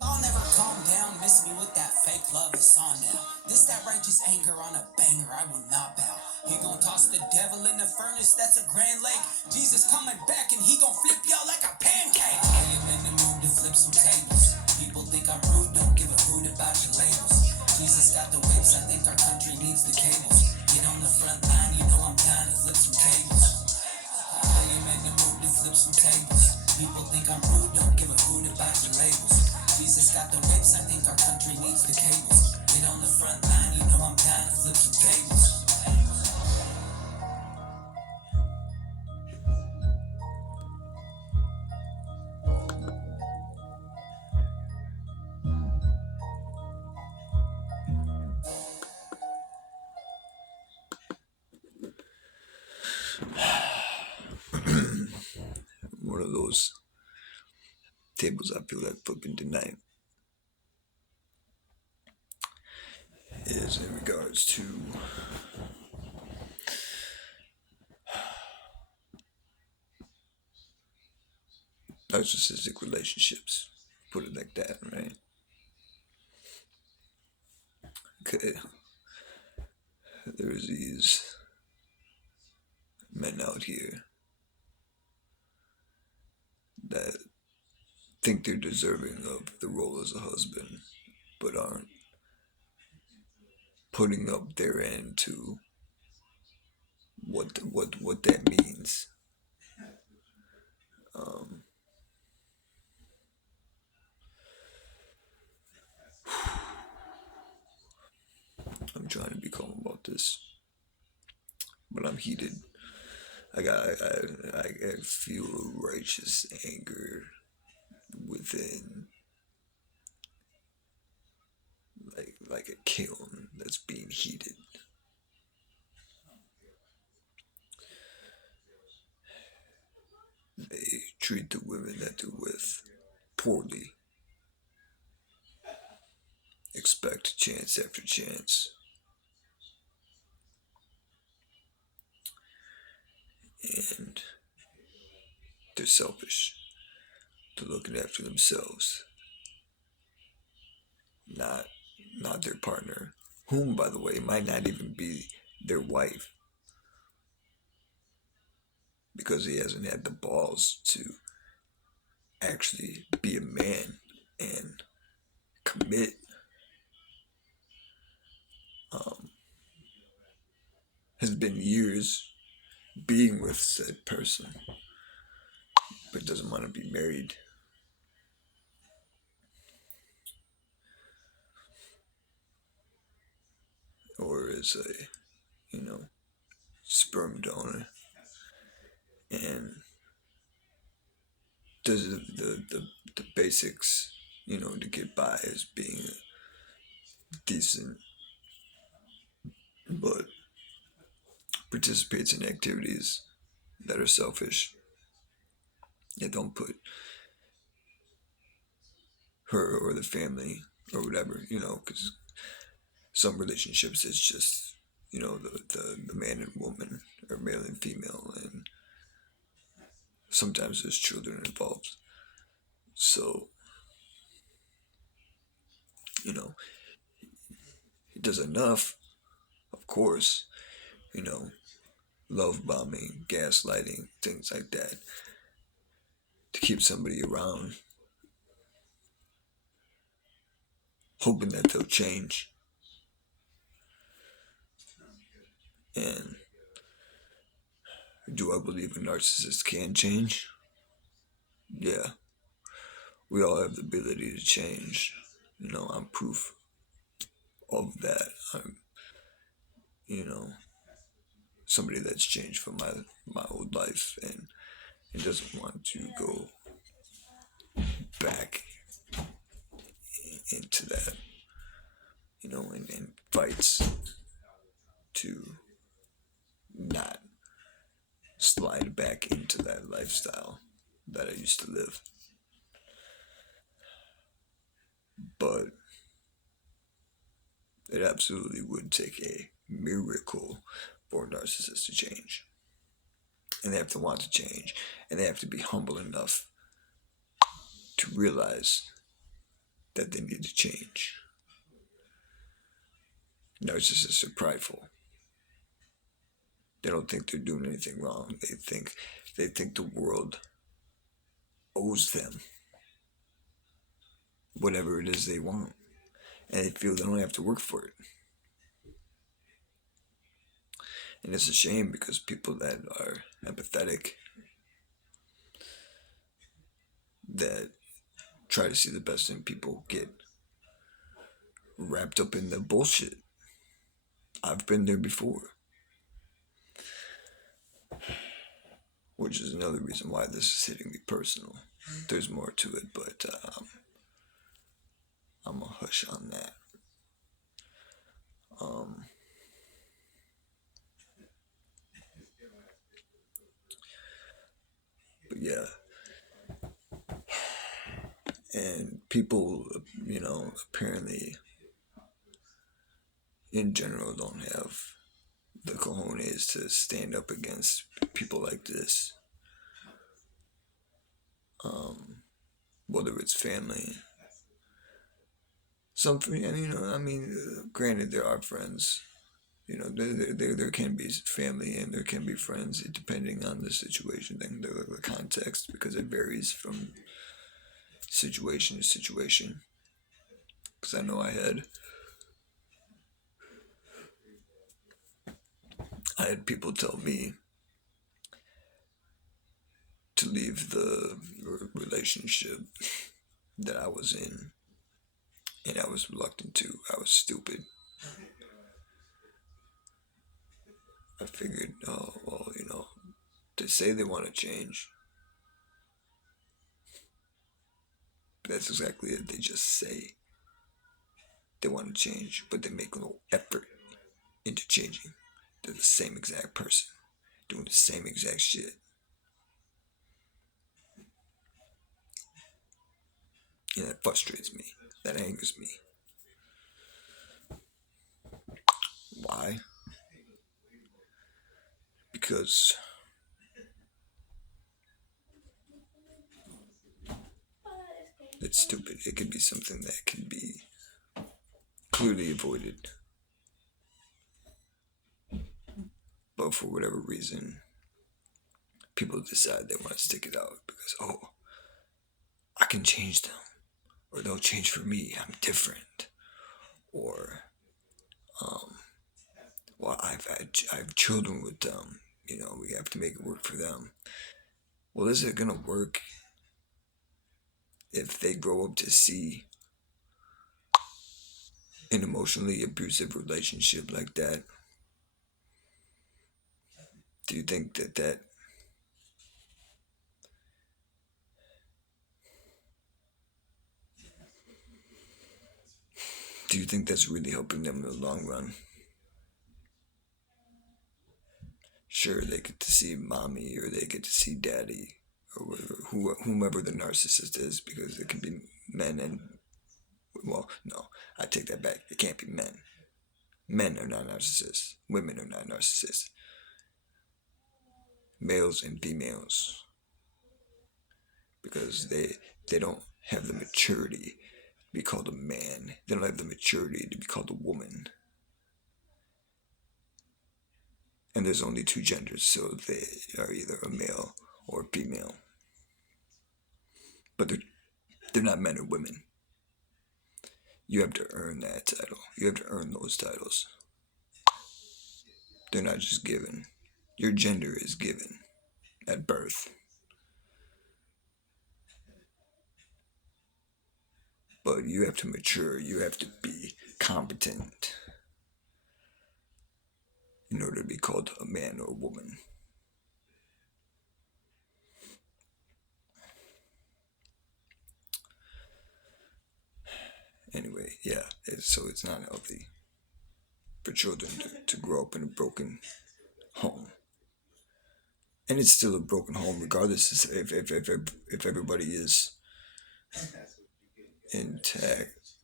I'll never calm down, miss me with that fake love, it's on now. This that righteous anger on a banger, I will not bow. He gon' toss the devil in the furnace, that's a grand lake. Jesus coming back and he gon' flip y'all like a pancake. I am in the mood to flip some tables. People think I'm rude, don't give a hoot about your labels. Jesus got the whips, I think our country needs the cables. Get on the front line, you know I'm down to flip some tables. I am in the mood to flip some tables. People think I'm rude, don't give a hoot about your labels. Jesus got the whips, I think our country needs the cables. Get on the front line, you know I'm down to flip some tables. One of those tables I feel like flipping tonight is in regards to narcissistic relationships. Put it like that, right? Okay. There's these men out here that think they're deserving of the role as a husband, but aren't putting up their end to what that means. Um, I'm trying to be calm about this, but I'm heated. I feel a righteous anger within, like a kiln that's being heated. They treat the women that they're with poorly, expect chance after chance, and they're selfish. They're looking after themselves, not not their partner, whom, by the way, might not even be their wife, because he hasn't had the balls to actually be a man and commit. Um, has been years being with said person, but doesn't want to be married, or is a sperm donor, and does the basics, to get by as being decent, but participates in activities that are selfish, that don't put her or the family or whatever, because some relationships it's just, the man and woman, or male and female, and sometimes there's children involved. So, you know, he does enough, of course, you know, love bombing, gaslighting, things like that, to keep somebody around, hoping that they'll change. And do I believe a narcissist can change? Yeah, we all have the ability to change. I'm proof of that. I'm, you know, somebody that's changed from my old life, and doesn't want to go back into that, and fights to not slide back into that lifestyle that I used to live. But it absolutely would take a miracle for a narcissist to change. And they have to want to change. And they have to be humble enough to realize that they need to change. Narcissists are prideful. They don't think they're doing anything wrong. They think the world owes them whatever it is they want, and they feel they don't have to work for it. And it's a shame because people that are empathetic, that try to see the best in people, get wrapped up in the bullshit. I've been there before, which is another reason why this is hitting me personal. There's more to it, but I'm gonna hush on that. But yeah, and people, apparently in general don't have the cojones to stand up against people like this. Whether it's family, granted there are friends. There can be family and there can be friends depending on the situation and the context, because it varies from situation to situation. Because I know I had people tell me to leave the relationship that I was in, and I was reluctant to. I was stupid. I figured, oh well, they say they want to change. That's exactly it. They just say they want to change, but they make no effort into changing. They're the same exact person, doing the same exact shit. And that frustrates me. That angers me. Why? Because it's stupid. It could be something that can be clearly avoided. But for whatever reason, people decide they want to stick it out because, oh, I can change them. Or they'll change for me. I'm different. Or, well, I have children with them. We have to make it work for them. Well, is it gonna work if they grow up to see an emotionally abusive relationship like that? Do you think that do you think that's really helping them in the long run? Sure, they get to see mommy or they get to see daddy or whomever the narcissist is, because it can be men and, well, no, I take that back. It can't be men. Men are not narcissists. Women are not narcissists. Males and females, because they don't have the maturity to be called a man. They don't have the maturity to be called a woman. And there's only two genders, so they are either a male or a female. But they're not men or women. You have to earn that title. You have to earn those titles. They're not just given. Your gender is given at birth. But you have to mature. You have to be competent in order to be called a man or a woman. Anyway, yeah, so it's not healthy for children to grow up in a broken home. And it's still a broken home, regardless if everybody is intact.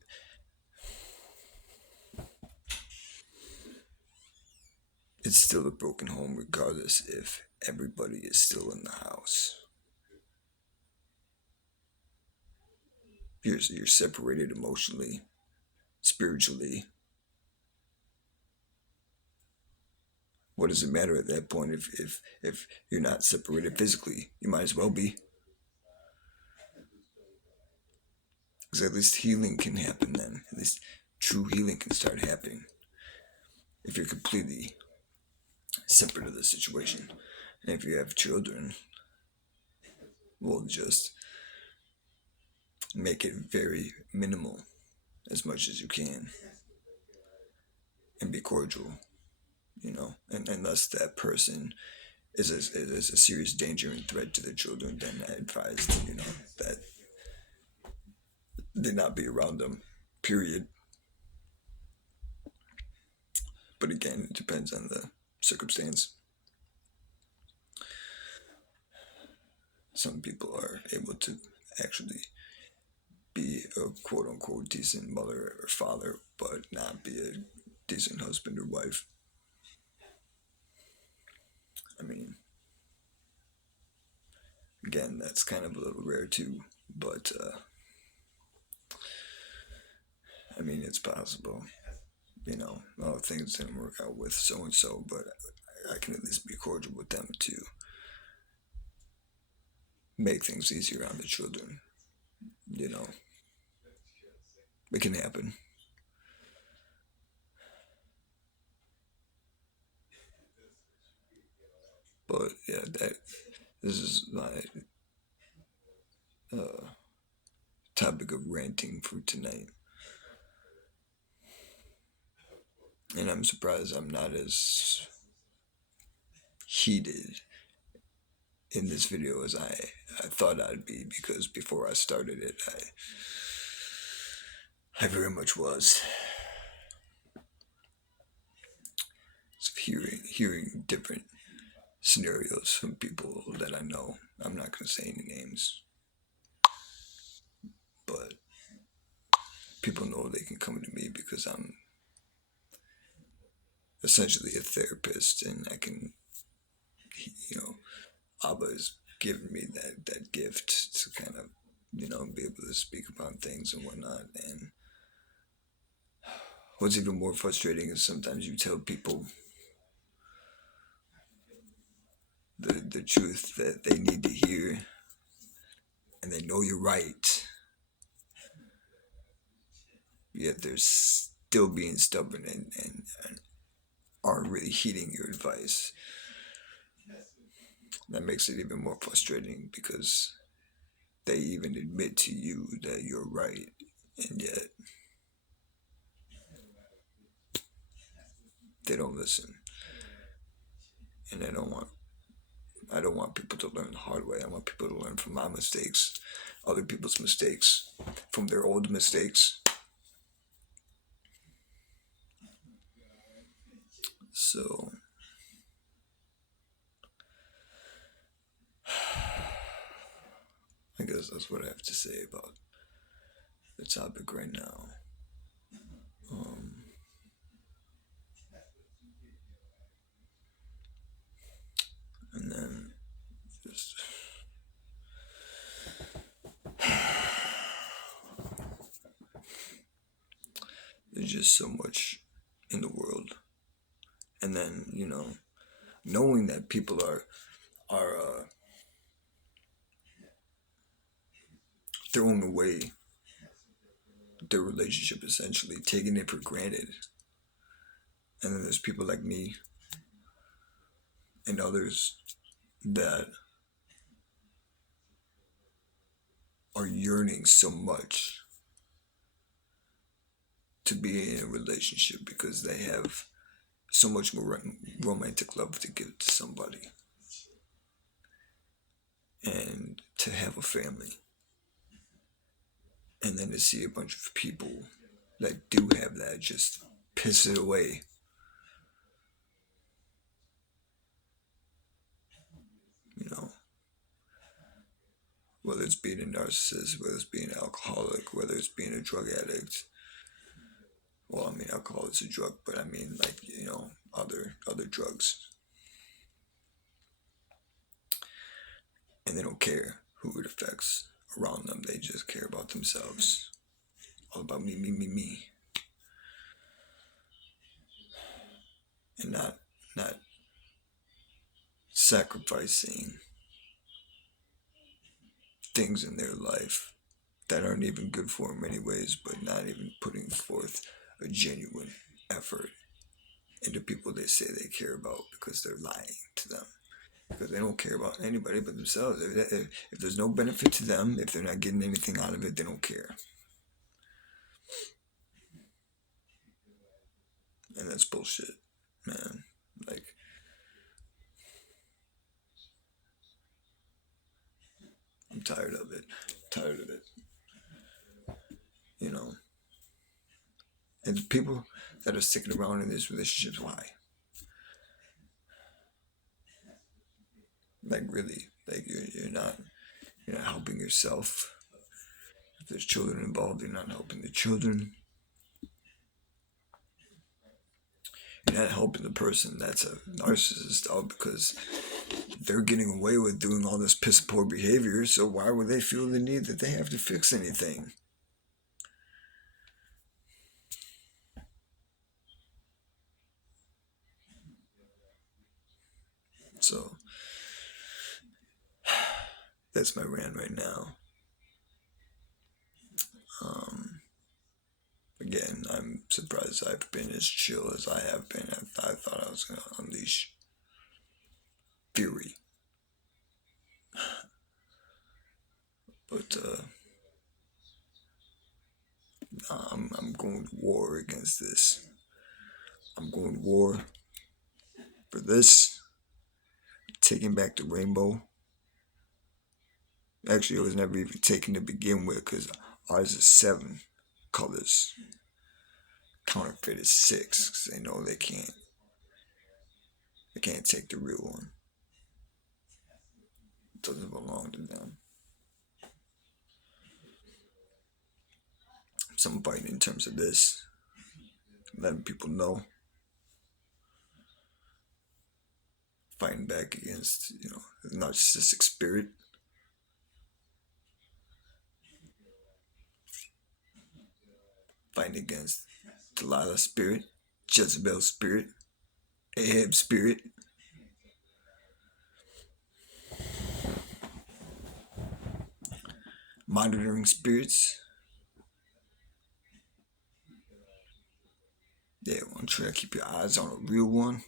It's still a broken home, regardless if everybody is still in the house. you're separated emotionally, spiritually. What does it matter at that point if you're not separated physically? You might as well be, because at least healing can happen then. At least true healing can start happening if you're completely separate of the situation. And if you have children, we'll just make it very minimal as much as you can and be cordial, and unless that person is a serious danger and threat to the children, then I advise, that they not be around them, period. But again, it depends on the circumstance. Some people are able to actually be a quote unquote decent mother or father, but not be a decent husband or wife. I mean, again, that's kind of a little rare too, but I mean, it's possible. Oh, things didn't work out with so and so, but I can at least be cordial with them to make things easier on the children. You know, it can happen. But yeah, this is my uh, topic of ranting for tonight, and I'm surprised I'm not as heated in this video as I thought I'd be, because before I started it, I very much was. So hearing different scenarios from people that I know. I'm not gonna say any names, but people know they can come to me because I'm essentially a therapist, and I can, you know, Abba has given me that gift to kind of, be able to speak about things and whatnot. And what's even more frustrating is sometimes you tell people the truth that they need to hear, and they know you're right, yet they're still being stubborn and aren't really heeding your advice. That makes it even more frustrating because they even admit to you that you're right, and yet they don't listen. And I don't want people to learn the hard way. I want people to learn from my mistakes, other people's mistakes, from their old mistakes. So I guess that's what I have to say about the topic right now. Um, and then just there's just so much in the world, and then knowing that people are throwing away their relationship, essentially taking it for granted. And then there's people like me and others that are yearning so much to be in a relationship because they have so much more romantic love to give to somebody, and to have a family, and then to see a bunch of people that do have that just piss it away. You know, whether it's being a narcissist, whether it's being an alcoholic, whether it's being a drug addict. Well, I mean, alcohol is a drug, but I mean, like, other drugs. And they don't care who it affects around them. They just care about themselves. All about me, me, me, me. And not sacrificing things in their life that aren't even good for them anyways, but not even putting forth a genuine effort into people they say they care about because they're lying to them. Because they don't care about anybody but themselves. If there's no benefit to them, if they're not getting anything out of it, they don't care. And that's bullshit, man. Like, I'm tired of it. Tired of it. You know? And the people that are sticking around in these relationships, why? Like, really? Like, you're not helping yourself. If there's children involved, you're not helping the children. You're not helping the person that's a narcissist out because they're getting away with doing all this piss poor behavior, so why would they feel the need that they have to fix anything? So that's my rant right now. Again, I'm surprised I've been as chill as I have been. I thought I was going to unleash fury. But I'm going to war against this. I'm going to war for this, taking back the rainbow. Actually, it was never even taken to begin with because ours is 7 colors. Counterfeit is 6 because they know they can't take the real one. It doesn't belong to them. So I'm fighting in terms of this, letting people know, fighting back against the narcissistic spirit, fighting against Delilah spirit, Jezebel spirit, Ahab spirit, monitoring spirits. Yeah, want to try to keep your eyes on a real one.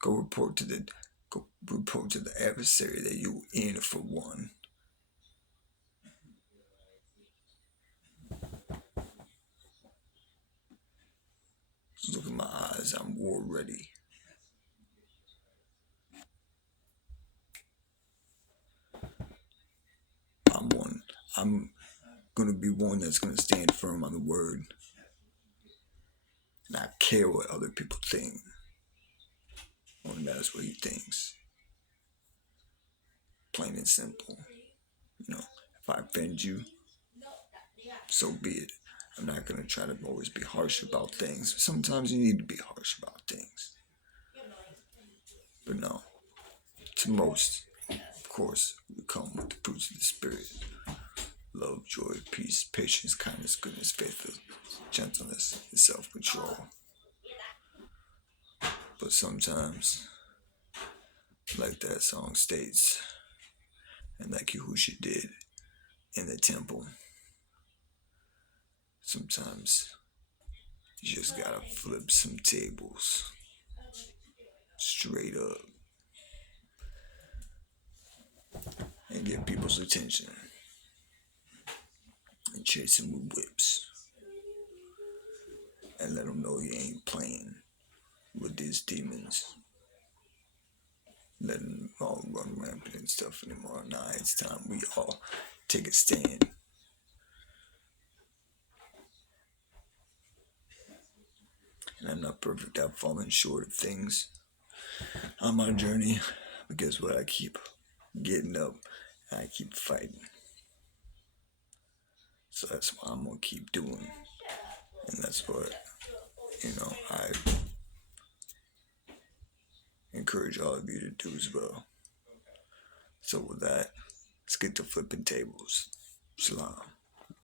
Go report to the adversary that you in for one. Just look at my eyes. I'm war ready. I'm gonna be one that's gonna stand firm on the word. Not care what other people think. Only matters what he thinks. Plain and simple. If I offend you, so be it. I'm not gonna try to always be harsh about things. Sometimes you need to be harsh about things. But no, to most, of course, we come with the fruits of the Spirit. Love, joy, peace, patience, kindness, goodness, faith, gentleness, and self-control. But sometimes, like that song states, and like Yahusha did in the temple, sometimes you just gotta flip some tables. Straight up. And get people's attention. And chase them with whips. And let them know you ain't playing with these demons. Let them all run rampant and stuff anymore. Nah, it's time we all take a stand. And I'm not perfect. I've fallen short of things on my journey. But guess what? I keep getting up. And I keep fighting. So that's what I'm going to keep doing. And that's what, I encourage all of you to do as well. So with that, Let's get to flipping tables. Salam.